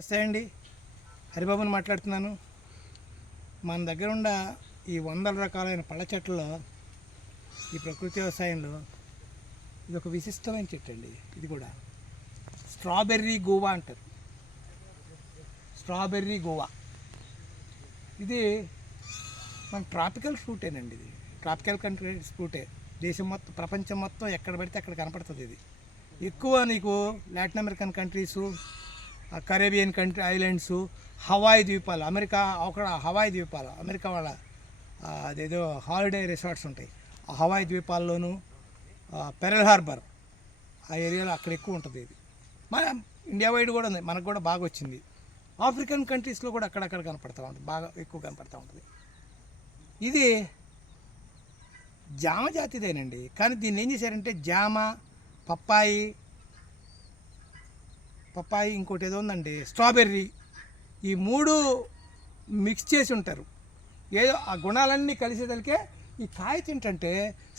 నమస్తే అండి, హరిబాబుని మాట్లాడుతున్నాను. మన దగ్గర ఉన్న ఈ వందల రకాలైన పళ్ళ చెట్లలో ఈ ప్రకృతి వ్యవసాయంలో ఇది ఒక విశిష్టమైన చెట్టు అండి. ఇది కూడా స్ట్రాబెర్రీ గోవా అంటారు. స్ట్రాబెర్రీ గోవా ఇది మన ట్రాపికల్ ఫ్రూటేనండి. ఇది ట్రాపికల్ కంట్రీస్ ఫ్రూటే. దేశం మొత్తం, ప్రపంచం మొత్తం ఎక్కడ పడితే అక్కడ కనపడుతుంది. ఇది ఎక్కువ నీకు Latin American countries, Caribbean country islands, Hawaii ద్వీపాలు, హవాయి ద్వీపాలు, అమెరికా వాళ్ళ అదేదో హాలిడే రిసార్ట్స్ ఉంటాయి. ఆ హవాయి ద్వీపాల్లోనూ, పెరల్ హార్బర్ ఆ ఏరియాలో అక్కడ ఎక్కువ ఉంటుంది. ఇది మన ఇండియా వైడ్ కూడా ఉంది, మనకు కూడా బాగా వచ్చింది. ఆఫ్రికన్ కంట్రీస్లో కూడా అక్కడక్కడ కనపడుతూ ఉంటుంది, బాగా ఎక్కువ కనపడుతూ ఉంటుంది. ఇది జామ జాతిదేనండి, కానీ దీన్ని ఏం చేశారంటే జామ, పప్పాయి, ఇంకోటి ఏదో ఉందండి, స్ట్రాబెర్రీ, ఈ మూడు మిక్స్ చేసి ఉంటారు. ఏదో ఆ గుణాలన్నీ కలిసేదలికే ఈ కాయ తింటుంటే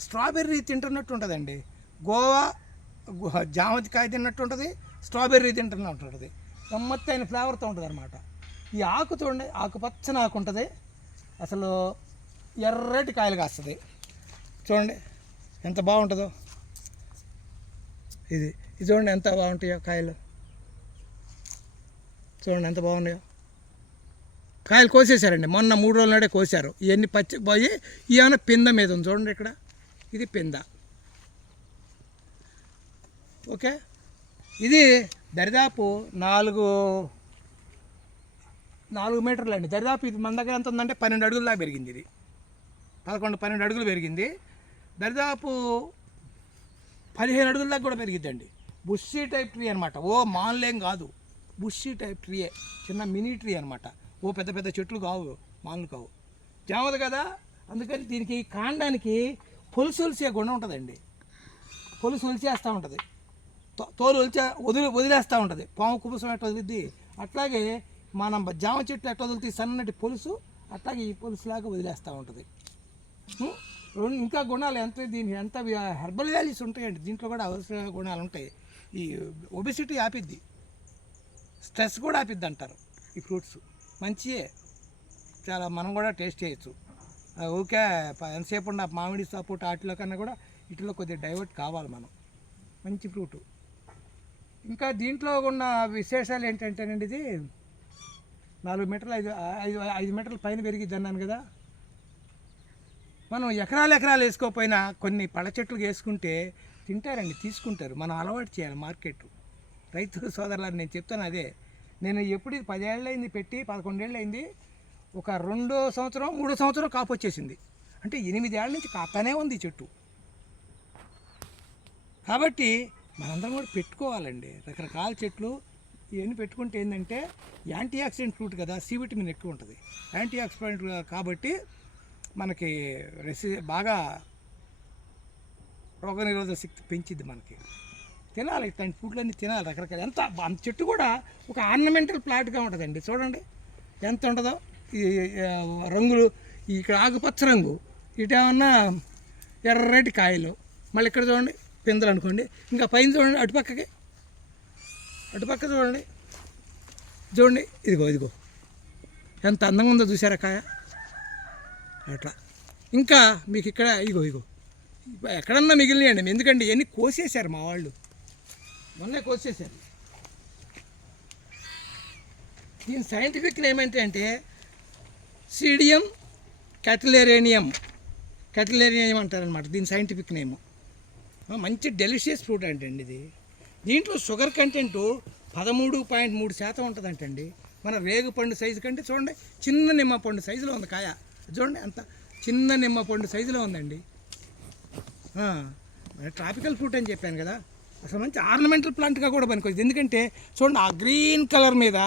స్ట్రాబెర్రీ తింటున్నట్టు ఉంటుందండి. జామకాయ తిన్నట్టు ఉంటుంది, స్ట్రాబెర్రీ తింటున్నట్టు ఉంటుంది. గమ్మత్తైన ఫ్లేవర్తో ఉంటుంది అనమాట. ఈ ఆకు చూడండి, ఆకుపచ్చని ఆకు ఉంటుంది, అసలు ఎర్రటి కాయలు కాస్తుంది. చూడండి ఎంత బాగుంటుందో. ఇది చూడండి ఎంత బాగుంటాయో కాయలు. చూడండి ఎంత బాగున్నాయో. కాయలు కోసేశారండి, మొన్న 3 రోజుల నాడే కోసారు. ఇవన్నీ పచ్చిపోయి ఇవన్నీ పింద మీద ఉంది. చూడండి ఇక్కడ, ఇది పింద. ఓకే, ఇది దరిదాపు 4 మీటర్లు అండి. దరిదాపు ఇది మన దగ్గర ఎంత ఉందంటే 12 అడుగుల దాకా పెరిగింది. ఇది 11-12 అడుగులు పెరిగింది. దరిదాపు 15 అడుగుల దాకా కూడా పెరిగిద్దండి. బుషీ టైప్ ట్రీ అనమాట. మాన్లేం కాదు, బుషీ టైప్ ట్రీయే, చిన్న మినీ ట్రీ అనమాట. పెద్ద పెద్ద చెట్లు కావు, మాన్లు కావు. జామది కదా, అందుకని దీనికి కాండానికి పొలిసే గుణం ఉంటుందండి. పొలుసు ఒలిచేస్తూ ఉంటుంది, తోలు వదిలేస్తూ ఉంటుంది. పాము కుబుసం ఎట్లా వదిలిద్ది, అట్లాగే మనం జామ చెట్లు ఎట్లా వదిలితే సన్నటి పొలుసు, అట్లాగే ఈ పొలుసులాగా వదిలేస్తూ ఉంటుంది. ఇంకా గుణాలు ఎంత హెర్బల్ వాల్యూస్ ఉంటాయండి దీంట్లో కూడా. అవసర గుణాలు ఉంటాయి. ఈ ఒబెసిటీ ఆపిద్ది, స్ట్రెస్ కూడా ఆపిద్ది అంటారు. ఈ ఫ్రూట్స్ మంచియే, చాలా మనం కూడా టేస్ట్ చేయొచ్చు. ఓకే, ఎంతసేపు ఉన్న మామిడి సపోర్ట్ వాటిలో కన్నా కూడా వీటిలో కొద్దిగా డైవర్ట్ కావాలి మనం. మంచి ఫ్రూటు. ఇంకా దీంట్లో ఉన్న విశేషాలు ఏంటంటేనండి, ఇది 4 మీటర్లు 5 మీటర్ల పైన పెరిగిద్ది అన్నాను కదా. మనం ఎకరాలు వేసుకోకపోయినా కొన్ని పళ్ళ చెట్లు వేసుకుంటే తింటారండి, తీసుకుంటారు. మనం అలవాటు చేయాలి. మార్కెట్ రైతు సోదరులని నేను చెప్తాను. అదే నేను ఎప్పుడు 10 ఏళ్ళు అయింది పెట్టి, 11 ఏళ్ళు అయింది. ఒక 2 సంవత్సరం 3 సంవత్సరం కాపు వచ్చేసింది. అంటే 8 ఏళ్ళ నుంచి కాపానే ఉంది చెట్టు. కాబట్టి మనందరం కూడా పెట్టుకోవాలండి రకరకాల చెట్లు. ఇవన్నీ పెట్టుకుంటే ఏంటంటే యాంటీ ఆక్సిడెంట్ ఫ్రూట్ కదా, సి విటమిన్ ఎక్కువ ఉంటుంది. యాంటీ ఆక్సిడెంట్ కాబట్టి మనకి బాగా రోగనిరోధక శక్తి పెంచిద్ది. మనకి తినాలి, ఇట్లాంటి ఫ్రూట్లన్నీ తినాలి రకరకాల. అంత చెట్టు కూడా ఒక ఆర్నమెంటల్ ప్లాంట్గా ఉంటుందండి. చూడండి ఎంత ఉంటుందో. ఈ రంగులు, ఇక్కడ ఆకుపచ్చ రంగు, ఇటేమన్నా ఎర్రటి కాయలు, మళ్ళీ ఇక్కడ చూడండి పిందలు అనుకోండి. ఇంకా పైన చూడండి, అటుపక్క చూడండి ఇదిగో ఎంత అందంగా ఉందో చూసారా కాయ. అట్లా ఇంకా మీకు ఇక్కడ ఇగో ఎక్కడన్నా మిగిలినాయండి. ఎందుకంటే ఇవన్నీ కోసేశారు మా వాళ్ళు, మొన్నే కోసేశారు. దీని సైంటిఫిక్ నేమ్ ఏంటంటే సీడియం క్యాటిలేరేనియం అంటారనమాట దీని సైంటిఫిక్ నేమ్. మంచి డెలిషియస్ ఫ్రూట్ అంటండి ఇది. దీంట్లో షుగర్ కంటెంట్ 13.3% ఉంటుందంటండి. మన రేగు పండు సైజు కంటే చూడండి చిన్న నిమ్మ పండు సైజులో ఉంది కాయ. చూడండి అంత చిన్న నిమ్మ పండు సైజులో ఉందండి. ట్రాపికల్ ఫ్రూట్ అని చెప్పాను కదా, అసలు మంచి ఆర్నమెంటల్ ప్లాంట్గా కూడా పనికొచ్చింది. ఎందుకంటే చూడండి ఆ గ్రీన్ కలర్ మీద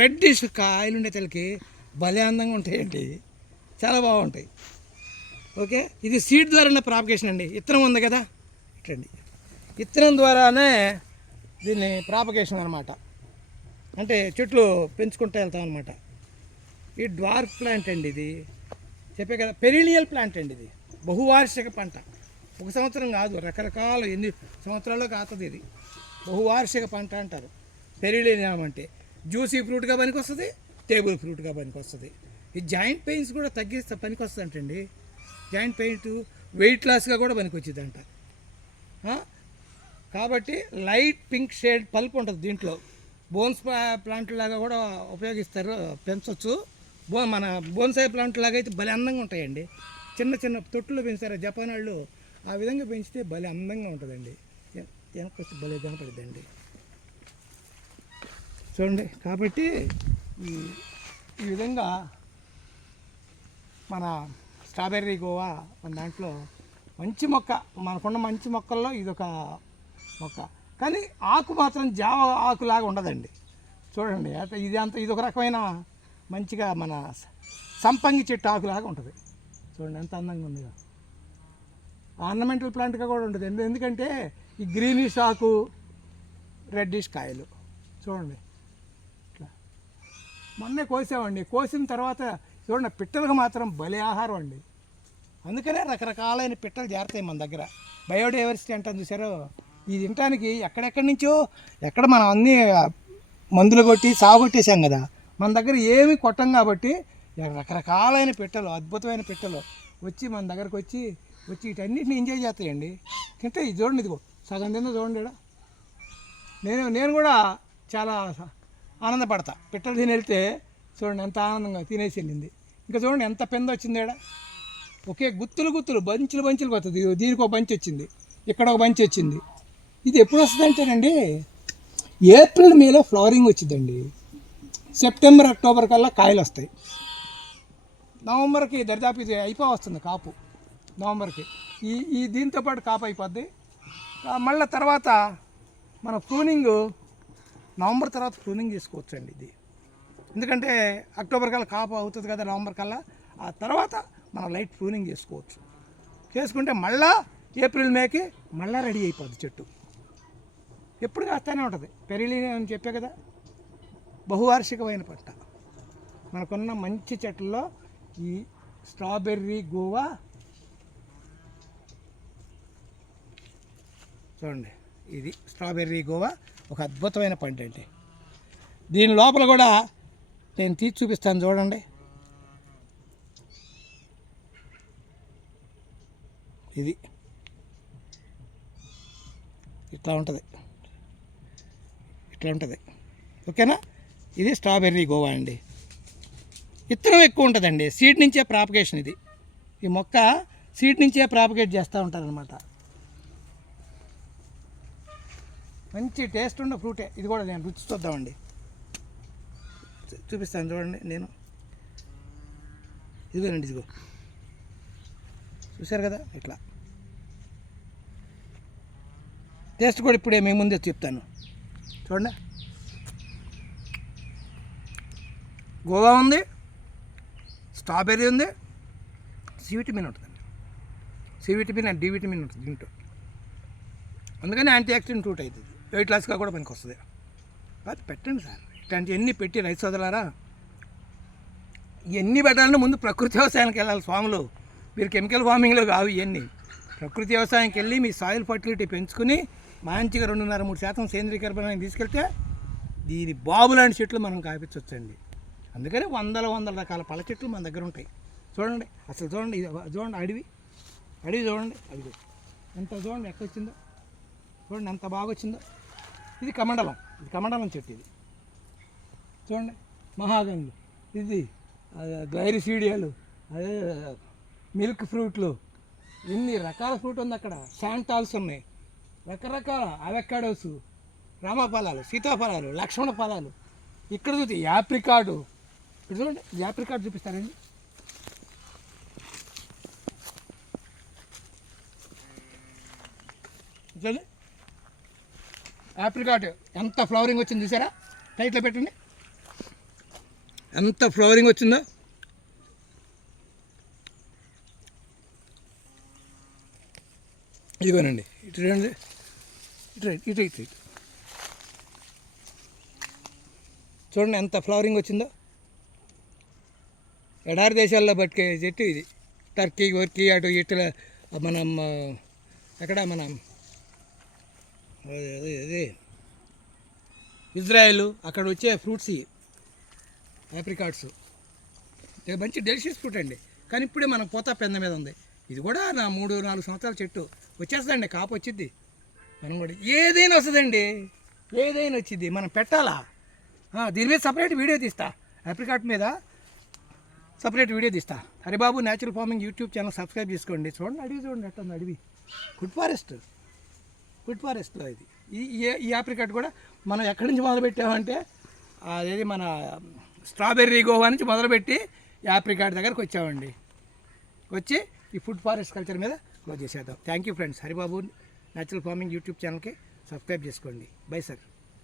రెడ్డిష్ కాయలు ఉండే తెలకి భలే అందంగా ఉంటాయండి, చాలా బాగుంటాయి. ఓకే, ఇది సీడ్ ద్వారా ప్రాపగేషన్ అండి. ఇత్తనం ఉంది కదా, ఇట్లండి ఇత్తనం ద్వారానే దీన్ని ప్రాపగేషన్ అనమాట. అంటే చెట్లు పెంచుకుంటూ వెళ్తాం అనమాట. ఈ డ్వార్ఫ్ ప్లాంట్ అండి, ఇది చెప్పే కదా పెరీనియల్ ప్లాంట్ అండి. ఇది బహువార్షిక పంట. 1 సంవత్సరం కాదు, రకరకాల ఎన్ని సంవత్సరాల్లో కాస్తుంది. ఇది బహువార్షిక పంట అంటారు. పెరిలినియం అంటే జ్యూసీ ఫ్రూట్గా పనికి వస్తుంది, టేబుల్ ఫ్రూట్గా పనికి వస్తుంది. ఈ జాయింట్ పెయిన్స్ కూడా తగ్గిస్తే పనికి వస్తుంది అంటండి. జాయింట్ పెయిన్ వెయిట్ లాస్గా కూడా పనికి వచ్చిందంట. కాబట్టి లైట్ పింక్ షేడ్ పల్ప్ ఉంటుంది దీంట్లో. బోన్స్ ప్లాంట్ లాగా కూడా ఉపయోగిస్తారు, పెంచవచ్చు. మన బోన్సాయి ప్లాంట్ లాగా అయితే భలే అందంగా ఉంటాయండి. చిన్న చిన్న తొట్టులో పెంచుతారు జపాన్ వాళ్ళు, ఆ విధంగా పెంచితే భలే అందంగా ఉంటుందండి. వెనకొస్తే భలే కనపడుద్దండి చూడండి. కాబట్టి ఈ విధంగా మన స్ట్రాబెర్రీ గోవా మన దాంట్లో మంచి మొక్క, మనకున్న మంచి మొక్కల్లో ఇదొక మొక్క. కానీ ఆకు మాత్రం జావ ఆకులాగా ఉండదండి చూడండి. ఇదొక రకమైన మంచిగా మన సంపంగి చెట్టు ఆకులాగా ఉంటుంది చూడండి, ఎంత అందంగా ఉంది. ఆర్నమెంటల్ ప్లాంట్గా కూడా ఉంటుంది. ఎందుకంటే ఈ గ్రీనిష్ ఆకు, రెడ్డిష్ కాయలు చూడండి. ఇట్లా మొన్నే కోసామండి. కోసిన తర్వాత చూడండి పిట్టలకు మాత్రం భలే ఆహారం అండి. అందుకనే రకరకాలైన పిట్టలు చేరతాయి మన దగ్గర. బయోడైవర్సిటీ అంటాను చూసారో, ఇది తినడానికి ఎక్కడెక్కడి నుంచో మనం అన్నీ మందులు కొట్టి సాగొట్టేసాం కదా, మన దగ్గర ఏమి కొట్టం కాబట్టి రకరకాలైన పిట్టలు, అద్భుతమైన పిట్టలు వచ్చి మన దగ్గరకు వచ్చి వీటన్నిటిని ఎంజాయ్ చేస్తాయండి. తింటే ఇది చూడండి, ఇదిగో సగం తిందో చూడండి. నేను కూడా చాలా ఆనందపడతా. పిట్టలు తిని వెళ్తే చూడండి ఎంత ఆనందంగా తినేసి వెళ్ళింది. ఇంకా చూడండి ఎంత పెంద వచ్చింది ఏడ. ఒకే గుత్తులు బంచులు వస్తుంది. దీనికి ఒక బంచ్ వచ్చింది, ఇక్కడ ఒక బంచ్ వచ్చింది. ఇది ఎప్పుడు వస్తుంది అంటేనండి ఏప్రిల్ మేలో ఫ్లవరింగ్ వచ్చిందండి. సెప్టెంబర్ అక్టోబర్ కల్లా కాయలు వస్తాయి. నవంబర్కి దరిదాపు ఇది వస్తుంది కాపు. నవంబర్కి ఈ దీంతోపాటు కాపు అయిపోద్ది. మళ్ళీ తర్వాత మన ప్రూనింగ్ నవంబర్ తర్వాత ప్రూనింగ్ చేసుకోవచ్చండి ఇది. ఎందుకంటే అక్టోబర్ కల్లా కాపు అవుతుంది కదా నవంబర్ కల్లా. ఆ తర్వాత మనం లైట్ ప్రూనింగ్ చేసుకుంటే మళ్ళా ఏప్రిల్ మేకి మళ్ళీ రెడీ అయిపోద్ది చెట్టు. ఎప్పుడు కాస్తూనే ఉంటుంది. పెరిలినియం అని చెప్పే కదా, బహువార్షికమైన పంట. మనకున్న మంచి చెట్లలో ఈ స్ట్రాబెర్రీ గోవా చూడండి. ఇది స్ట్రాబెర్రీ గోవా ఒక అద్భుతమైన పంట అండి. దీని లోపల కూడా నేను తీసి చూపిస్తాను చూడండి. ఇది ఇట్లా ఉంటుంది. ఓకేనా. ఇది స్ట్రాబెర్రీ గోవా అండి. విత్తనం ఎక్కువ ఉంటుందండి. సీడ్ నుంచే ప్రాపగేషన్ ఇది. ఈ మొక్క సీడ్ నుంచే ప్రాపగేట్ చేస్తూ ఉంటారనమాట. మంచి టేస్ట్ ఉన్న ఫ్రూటే ఇది కూడా. నేను రుచి చూద్దామండి, చూపిస్తాను చూడండి. ఇదిగోనండి, ఇదిగో చూశారు కదా. ఇట్లా టేస్ట్ కూడా ఇప్పుడే మీ ముందే చెప్తాను చూడండి. గోవా ఉంది, స్ట్రాబెర్రీ ఉంది, సి విటమిన్ ఉంటుందండి. C vitamin and D vitamin ఉంటుంది దీంట్లో. అందుకని యాంటీ ఆక్సిడెంట్ ఫ్రూట్ అవుతుంది. వెయిట్ లాస్గా కూడా పనికి వస్తుంది. అది పెట్టండి సార్, ఇట్లాంటి ఎన్ని పెట్టి రైతు సోదరులారా. ఇవన్నీ పెట్టాలంటే ముందు ప్రకృతి వ్యవసాయానికి వెళ్ళాలి స్వాములు. మీరు కెమికల్ ఫార్మింగ్లో కావు ఇవన్నీ. ప్రకృతి వ్యవసాయానికి వెళ్ళి మీ సాయిల్ ఫర్టిలిటీ పెంచుకుని మంచిగా 2.5-3% సేంద్రీయ కర్బనాన్ని తీసుకెళ్తే దీని బాబు లాంటి చెట్లు మనం కాపించవచ్చండి. అందుకని వందల రకాల పళ్ళ చెట్లు మన దగ్గర ఉంటాయి చూడండి. అసలు చూడండి, చూడండి అడవి చూడండి. అది ఎంత చూడండి ఎక్కడ వచ్చిందో చూడండి, ఎంత బాగా వచ్చిందో. ఇది కమండలం చెట్టు. ఇది చూడండి, మహాగన్లు, ఇది గ్లైరిసీడియాలు, అదే మిల్క్ ఫ్రూట్లు, ఎన్ని రకాల ఫ్రూట్ ఉంది అక్కడ. శాంటాల్స్ ఉన్నాయి, రకరకాల అవకాడోస్, రామఫలాలు, సీతాఫలాలు, లక్ష్మణ ఫలాలు. ఇక్కడ చూస్తే యాప్రికాడు. ఇక్కడ చూడండి, యాప్రికాడ్ చూపిస్తారండి. చూడండి యాప్రికాట్ ఎంత ఫ్లవరింగ్ వచ్చింది చూసారా. టైట్లో పెట్టండి, ఎంత ఫ్లవరింగ్ వచ్చిందో. ఇదిగోనండి, ఇటు రండి, ఇటు చూడండి ఎంత ఫ్లవరింగ్ వచ్చిందో. ఎడారి దేశాల్లో బతికే చెట్టు ఇది. టర్కీ అటు ఇటు మనం ఎక్కడ మనం అదే ఇజ్రాయెల్ అక్కడ వచ్చే ఫ్రూట్స్ ఆప్రికాట్స్ మంచి డెలిషియస్ ఫ్రూట్ అండి. కానీ ఇప్పుడే మనం పోతా పెంద మీద ఉంది. ఇది కూడా నా 3-4 సంవత్సరాల చెట్టు వచ్చేస్తుందండి, కాపు వచ్చిద్ది. మనం కూడా ఏదైనా వస్తుందండి, ఏదైనా వచ్చింది, మనం పెట్టాలా. దీని మీద సపరేట్ వీడియో తీస్తా, ఆప్రికాట్ మీద సపరేట్ వీడియో తీస్తా. Haribabu natural farming YouTube channel subscribe చేసుకోండి. చూడండి అడవి, చూడండి ఎట్టుంది అడవి. గుడ్ ఫారెస్ట్లో ఇది. ఈ ఆప్రికాట్ కూడా మనం ఎక్కడి నుంచి మొదలుపెట్టామంటే అదేది మన స్ట్రాబెర్రీ గోవా నుంచి మొదలుపెట్టి ఈ ఆప్రికాట్ దగ్గరకు వచ్చామండి. వచ్చి ఈ ఫుడ్ ఫారెస్ట్ కల్చర్ మీద క్లోజ్ చేసేద్దాం. Thank you friends. Haribabu natural farming YouTube ఛానల్కి సబ్స్క్రైబ్ చేసుకోండి. By sir.